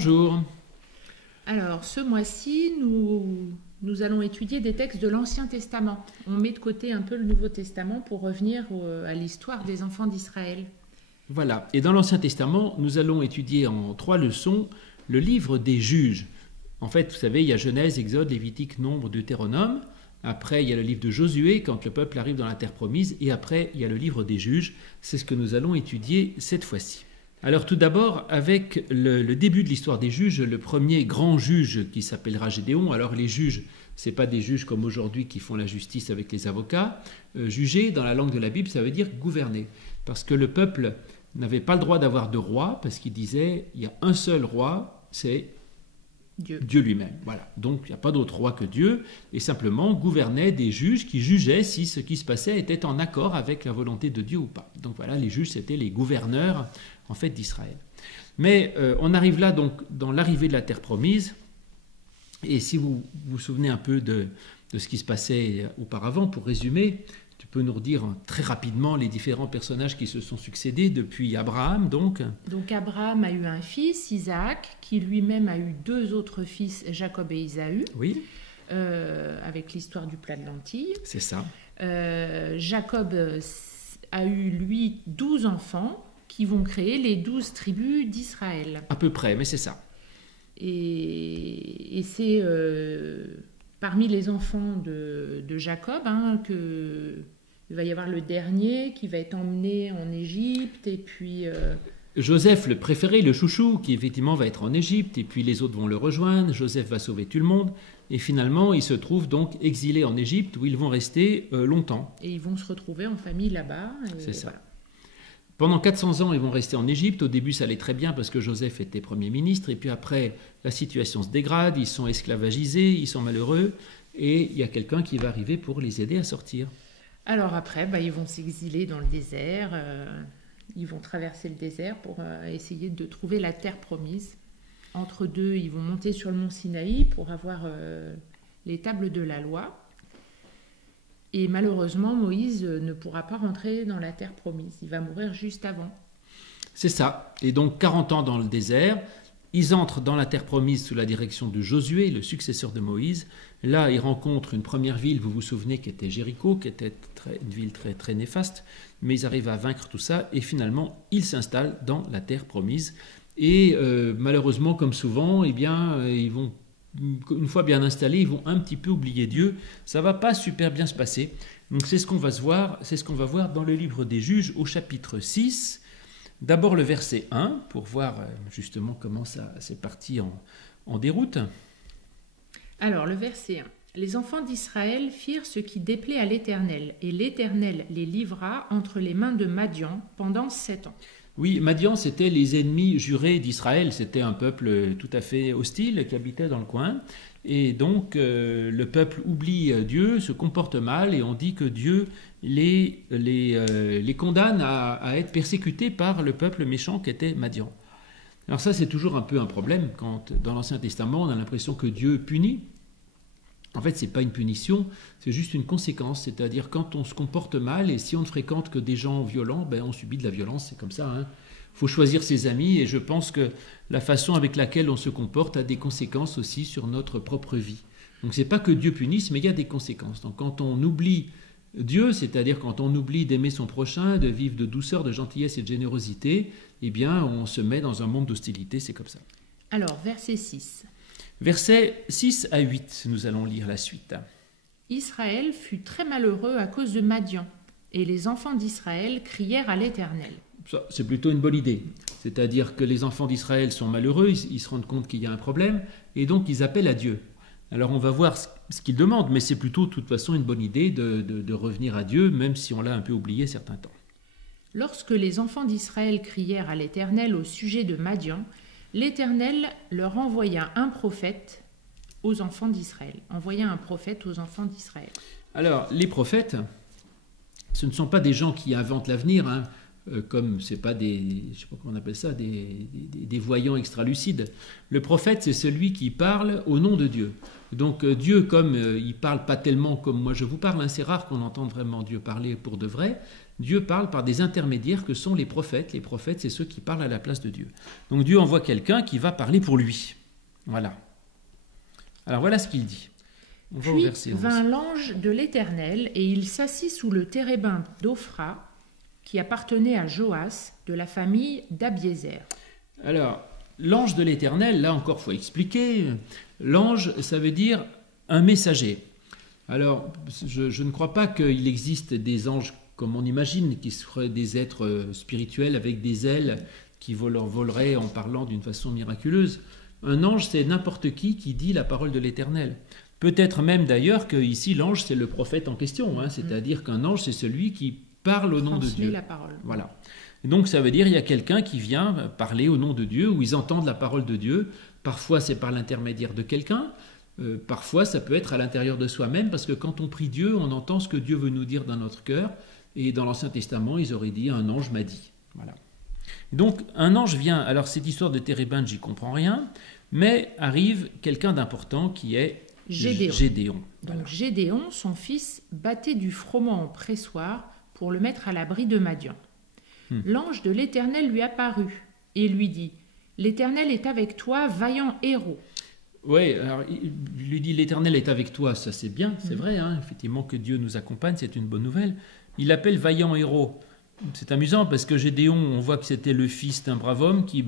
bonjour. Alors, ce mois-ci, nous allons étudier des textes de l'Ancien Testament. On met de côté un peu le Nouveau Testament pour revenir à l'histoire des enfants d'Israël. Voilà, et dans l'Ancien Testament, nous allons étudier en 3 leçons le livre des Juges. En fait, vous savez, il y a Genèse, Exode, Lévitique, Nombre, Deutéronome. Après, il y a le livre de Josué, quand le peuple arrive dans la terre promise. Et après, il y a le livre des Juges. C'est ce que nous allons étudier cette fois-ci. Alors tout d'abord, avec le début de l'histoire des juges, le premier grand juge qui s'appellera Gédéon. Alors les juges, ce n'est pas des juges comme aujourd'hui qui font la justice avec les avocats. Juger, dans la langue de la Bible, ça veut dire gouverner. Parce que le peuple n'avait pas le droit d'avoir de roi, parce qu'il disait, il y a un seul roi, c'est Dieu lui-même. Voilà. Donc il n'y a pas d'autre roi que Dieu, et simplement gouvernaient des juges qui jugeaient si ce qui se passait était en accord avec la volonté de Dieu ou pas. Donc voilà, les juges, c'était les gouverneurs en fait d'Israël. Mais on arrive là donc dans l'arrivée de la terre promise, et si vous vous souvenez un peu de ce qui se passait auparavant, pour résumer, tu peux nous redire très rapidement les différents personnages qui se sont succédés depuis Abraham, donc. Donc Abraham a eu un fils, Isaac, qui lui-même a eu 2 autres fils, Jacob et Ésaü, Oui. Avec l'histoire du plat de lentilles. C'est ça. Jacob a eu, lui, 12 enfants qui vont créer les 12 tribus d'Israël. À peu près, mais c'est ça. Et c'est parmi les enfants de Jacob que il va y avoir le dernier qui va être emmené en Égypte, et puis Joseph, le préféré, le chouchou, qui effectivement va être en Égypte, et puis les autres vont le rejoindre. Joseph va sauver tout le monde, et finalement il se trouve donc exilé en Égypte, où ils vont rester longtemps. Et ils vont se retrouver en famille là-bas. C'est ça. Voilà. Pendant 400 ans, ils vont rester en Égypte. Au début, ça allait très bien parce que Joseph était Premier ministre. Et puis après, la situation se dégrade, ils sont esclavagisés, ils sont malheureux. Et il y a quelqu'un qui va arriver pour les aider à sortir. Alors après, ils vont s'exiler dans le désert. Ils vont traverser le désert pour essayer de trouver la terre promise. Entre deux, ils vont monter sur le mont Sinaï pour avoir les tables de la loi. Et malheureusement, Moïse ne pourra pas rentrer dans la terre promise. Il va mourir juste avant. C'est ça. Et donc, 40 ans dans le désert, ils entrent dans la terre promise sous la direction de Josué, le successeur de Moïse. Là, ils rencontrent une première ville, vous vous souvenez, qui était Jéricho, qui était une ville très, très néfaste. Mais ils arrivent à vaincre tout ça et finalement, ils s'installent dans la terre promise. Et malheureusement, comme souvent, eh bien, ils vont... Une fois bien installés, ils vont un petit peu oublier Dieu. Ça va pas super bien se passer. Donc c'est ce qu'on va voir dans le livre des Juges au chapitre 6. D'abord le verset 1 pour voir justement comment ça c'est parti en déroute. Alors le verset 1. Les enfants d'Israël firent ce qui déplaît à l'Éternel, et l'Éternel les livra entre les mains de Madian pendant 7 ans. Oui, Madian, c'était les ennemis jurés d'Israël. C'était un peuple tout à fait hostile qui habitait dans le coin. Et donc, le peuple oublie Dieu, se comporte mal, et on dit que Dieu les condamne à être persécutés par le peuple méchant qui était Madian. Alors ça, c'est toujours un peu un problème quand, dans l'Ancien Testament, on a l'impression que Dieu punit. En fait, ce n'est pas une punition, c'est juste une conséquence. C'est-à-dire quand on se comporte mal et si on ne fréquente que des gens violents, on subit de la violence, c'est comme ça. Il faut choisir ses amis et je pense que la façon avec laquelle on se comporte a des conséquences aussi sur notre propre vie. Donc ce n'est pas que Dieu punisse, mais il y a des conséquences. Donc quand on oublie Dieu, c'est-à-dire quand on oublie d'aimer son prochain, de vivre de douceur, de gentillesse et de générosité, eh bien on se met dans un monde d'hostilité, c'est comme ça. Alors, verset 6. Versets 6 à 8, nous allons lire la suite. Israël fut très malheureux à cause de Madian, et les enfants d'Israël crièrent à l'Éternel. Ça, c'est plutôt une bonne idée. C'est-à-dire que les enfants d'Israël sont malheureux, ils se rendent compte qu'il y a un problème, et donc ils appellent à Dieu. Alors on va voir ce qu'ils demandent, mais c'est plutôt de toute façon une bonne idée de revenir à Dieu, même si on l'a un peu oublié certains temps. Lorsque les enfants d'Israël crièrent à l'Éternel au sujet de Madian, l'Éternel leur envoya un prophète aux enfants d'Israël. Alors, les prophètes, ce ne sont pas des gens qui inventent l'avenir. comme c'est pas je sais pas comment on appelle ça, des voyants extralucides. Le prophète, c'est celui qui parle au nom de Dieu. Donc Dieu, comme il parle pas tellement comme moi je vous parle, hein, c'est rare qu'on entende vraiment Dieu parler pour de vrai. Dieu parle par des intermédiaires que sont les prophètes. Les prophètes, c'est ceux qui parlent à la place de Dieu. Donc Dieu envoie quelqu'un qui va parler pour lui. Voilà. Alors voilà ce qu'il dit. On va au Puis verset 11. vint l'ange de l'Éternel, et il s'assit sous le térébinthe d'Ophra, qui appartenait à Joas, de la famille d'Abiézer. Alors, l'ange de l'Éternel, là encore, il faut expliquer. L'ange, ça veut dire un messager. Alors, je ne crois pas qu'il existe des anges comme on imagine, qui seraient des êtres spirituels avec des ailes qui voleraient en parlant d'une façon miraculeuse. Un ange, c'est n'importe qui dit la parole de l'Éternel. Peut-être même d'ailleurs que ici l'ange, c'est le prophète en question, hein, c'est-à-dire qu'un ange, c'est celui qui parle au nom de Dieu. La parole. Voilà. Et donc ça veut dire qu'il y a quelqu'un qui vient parler au nom de Dieu, où ils entendent la parole de Dieu. Parfois c'est par l'intermédiaire de quelqu'un, parfois ça peut être à l'intérieur de soi-même, parce que quand on prie Dieu, on entend ce que Dieu veut nous dire dans notre cœur. Et dans l'Ancien Testament, ils auraient dit « un ange m'a dit ». Voilà. Donc un ange vient, alors cette histoire de térébinthe, j'y comprends rien, mais arrive quelqu'un d'important qui est Gédéon. Donc Gédéon, son fils, battait du froment en pressoir pour le mettre à l'abri de Madian. L'ange de l'Éternel lui apparut et lui dit « L'Éternel est avec toi, vaillant héros ». Oui, alors il lui dit « L'Éternel est avec toi », ça c'est bien, c'est vrai, hein, effectivement que Dieu nous accompagne, c'est une bonne nouvelle. Il l'appelle vaillant héros. C'est amusant parce que Gédéon, on voit que c'était le fils d'un brave homme qui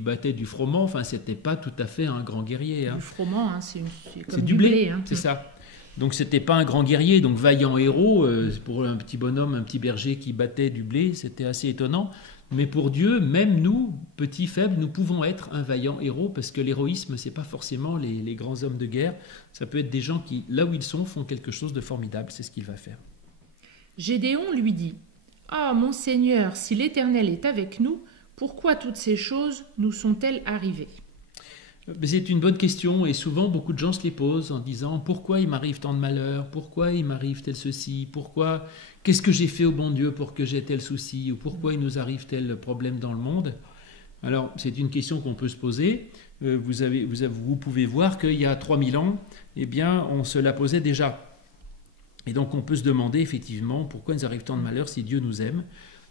battait du froment. Enfin, c'était pas tout à fait un grand guerrier. Hein. Du froment, hein, c'est comme du blé. Hein. C'est ça. Donc, c'était pas un grand guerrier. Donc, vaillant héros, pour un petit bonhomme, un petit berger qui battait du blé, c'était assez étonnant. Mais pour Dieu, même nous, petits, faibles, nous pouvons être un vaillant héros parce que l'héroïsme, c'est pas forcément les grands hommes de guerre. Ça peut être des gens qui, là où ils sont, font quelque chose de formidable. C'est ce qu'il va faire. Gédéon lui dit « Ah, mon Seigneur, si l'Éternel est avec nous, pourquoi toutes ces choses nous sont-elles arrivées ?» C'est une bonne question et souvent beaucoup de gens se les posent en disant « Pourquoi il m'arrive tant de malheurs? Pourquoi il m'arrive tel ceci? Pourquoi? Qu'est-ce que j'ai fait au bon Dieu pour que j'ai tel souci? Ou pourquoi il nous arrive tel problème dans le monde ?» Alors, c'est une question qu'on peut se poser. Vous pouvez voir qu'il y a 3000 ans, eh bien, on se la posait déjà. Et donc on peut se demander effectivement pourquoi nous arrive tant de malheurs si Dieu nous aime.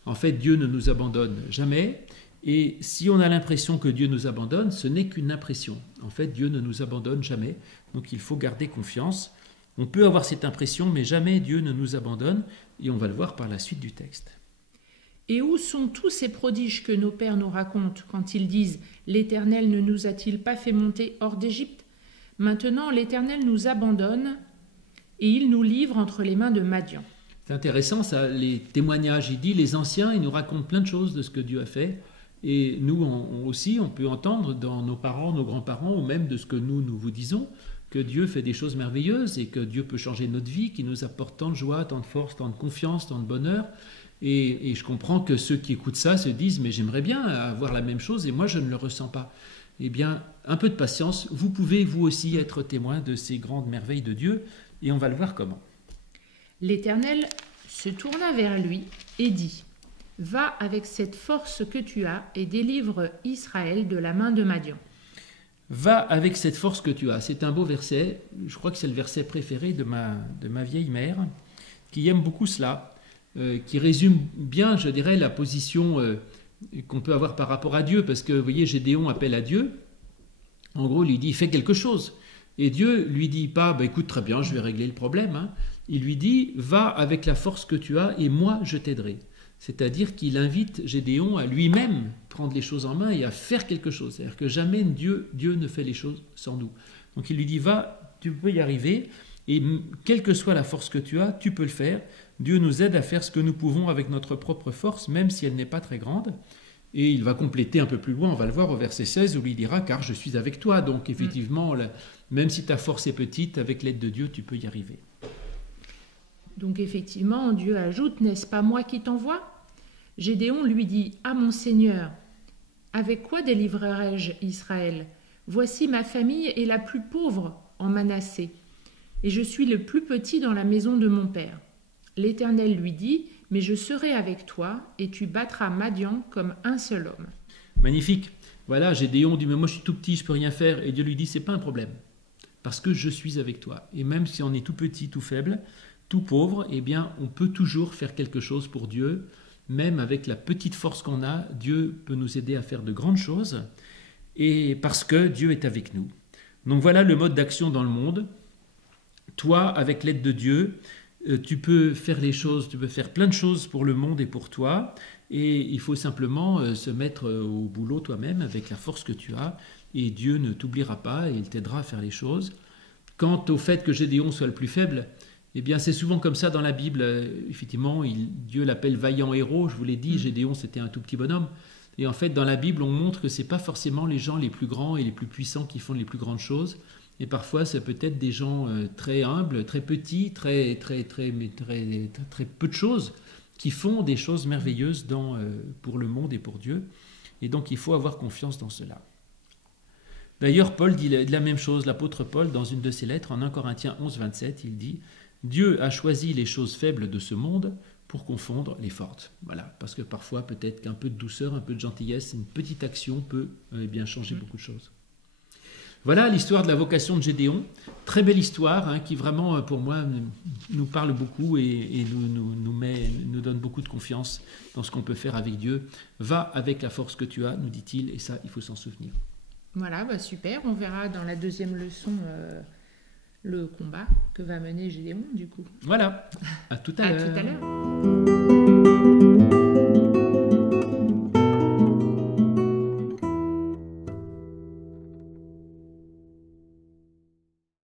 En fait, Dieu ne nous abandonne jamais. Et si on a l'impression que Dieu nous abandonne, ce n'est qu'une impression. En fait, Dieu ne nous abandonne jamais. Donc il faut garder confiance. On peut avoir cette impression, mais jamais Dieu ne nous abandonne. Et on va le voir par la suite du texte. Et où sont tous ces prodiges que nos pères nous racontent quand ils disent « L'Éternel ne nous a-t-il pas fait monter hors d'Égypte ? Maintenant l'Éternel nous abandonne et il nous livre entre les mains de Madian. » C'est intéressant, ça, les témoignages. Il dit, les anciens, ils nous racontent plein de choses de ce que Dieu a fait. Et nous aussi, on peut entendre dans nos parents, nos grands-parents, ou même de ce que nous vous disons, que Dieu fait des choses merveilleuses et que Dieu peut changer notre vie, qui nous apporte tant de joie, tant de force, tant de confiance, tant de bonheur. Et je comprends que ceux qui écoutent ça se disent, mais j'aimerais bien avoir la même chose et moi je ne le ressens pas. Eh bien, un peu de patience, vous pouvez vous aussi être témoin de ces grandes merveilles de Dieu et on va le voir comment. L'Éternel se tourna vers lui et dit « Va avec cette force que tu as et délivre Israël de la main de Madian. » Va avec cette force que tu as. C'est un beau verset, je crois que c'est le verset préféré de ma vieille mère, qui aime beaucoup cela, qui résume bien, je dirais, la position qu'on peut avoir par rapport à Dieu, parce que, vous voyez, Gédéon appelle à Dieu, en gros, il lui dit « fais quelque chose ». Et Dieu lui dit pas « écoute, très bien, je vais régler le problème hein. ». Il lui dit « va avec la force que tu as et moi, je t'aiderai ». C'est-à-dire qu'il invite Gédéon à lui-même prendre les choses en main et à faire quelque chose. C'est-à-dire que jamais Dieu ne fait les choses sans nous. Donc il lui dit, va, tu peux y arriver, et quelle que soit la force que tu as, tu peux le faire. Dieu nous aide à faire ce que nous pouvons avec notre propre force, même si elle n'est pas très grande. Et il va compléter un peu plus loin, on va le voir au verset 16, où il dira, car je suis avec toi. Donc effectivement, même si ta force est petite, avec l'aide de Dieu, tu peux y arriver. Donc effectivement, Dieu ajoute, n'est-ce pas moi qui t'envoie ? Gédéon lui dit, « Ah mon Seigneur, avec quoi délivrerai-je Israël ? Voici ma famille est la plus pauvre en Manassé, et je suis le plus petit dans la maison de mon père. » L'Éternel lui dit, « mais je serai avec toi et tu battras Madian comme un seul homme. » Magnifique. Voilà, Gédéon dit, mais moi je suis tout petit, je peux rien faire. Et Dieu lui dit, c'est pas un problème, parce que je suis avec toi. Et même si on est tout petit, tout faible, tout pauvre, eh bien, on peut toujours faire quelque chose pour Dieu. Même avec la petite force qu'on a, Dieu peut nous aider à faire de grandes choses, et parce que Dieu est avec nous. Donc voilà le mode d'action dans le monde. Toi, avec l'aide de Dieu, tu peux faire les choses, tu peux faire plein de choses pour le monde et pour toi, et il faut simplement se mettre au boulot toi-même avec la force que tu as, et Dieu ne t'oubliera pas et il t'aidera à faire les choses. Quant au fait que Gédéon soit le plus faible, eh bien c'est souvent comme ça dans la Bible. Effectivement, Dieu l'appelle vaillant héros, je vous l'ai dit, Gédéon c'était un tout petit bonhomme. Et en fait, dans la Bible, on montre que ce n'est pas forcément les gens les plus grands et les plus puissants qui font les plus grandes choses. Et parfois, c'est peut-être des gens très humbles, très petits, très peu de choses, qui font des choses merveilleuses pour le monde et pour Dieu. Et donc, il faut avoir confiance dans cela. D'ailleurs, Paul dit la même chose. L'apôtre Paul, dans une de ses lettres, en 1 Corinthiens 11, 27, il dit « Dieu a choisi les choses faibles de ce monde pour confondre les fortes. » Voilà, parce que parfois, peut-être qu'un peu de douceur, un peu de gentillesse, une petite action peut bien changer beaucoup de choses. Voilà l'histoire de la vocation de Gédéon. Très belle histoire qui vraiment, pour moi, nous parle beaucoup et nous donne beaucoup de confiance dans ce qu'on peut faire avec Dieu. Va avec la force que tu as, nous dit-il, et ça, il faut s'en souvenir. Voilà, super. On verra dans la deuxième leçon le combat que va mener Gédéon, du coup. Voilà, à tout à l'heure. À tout à l'heure.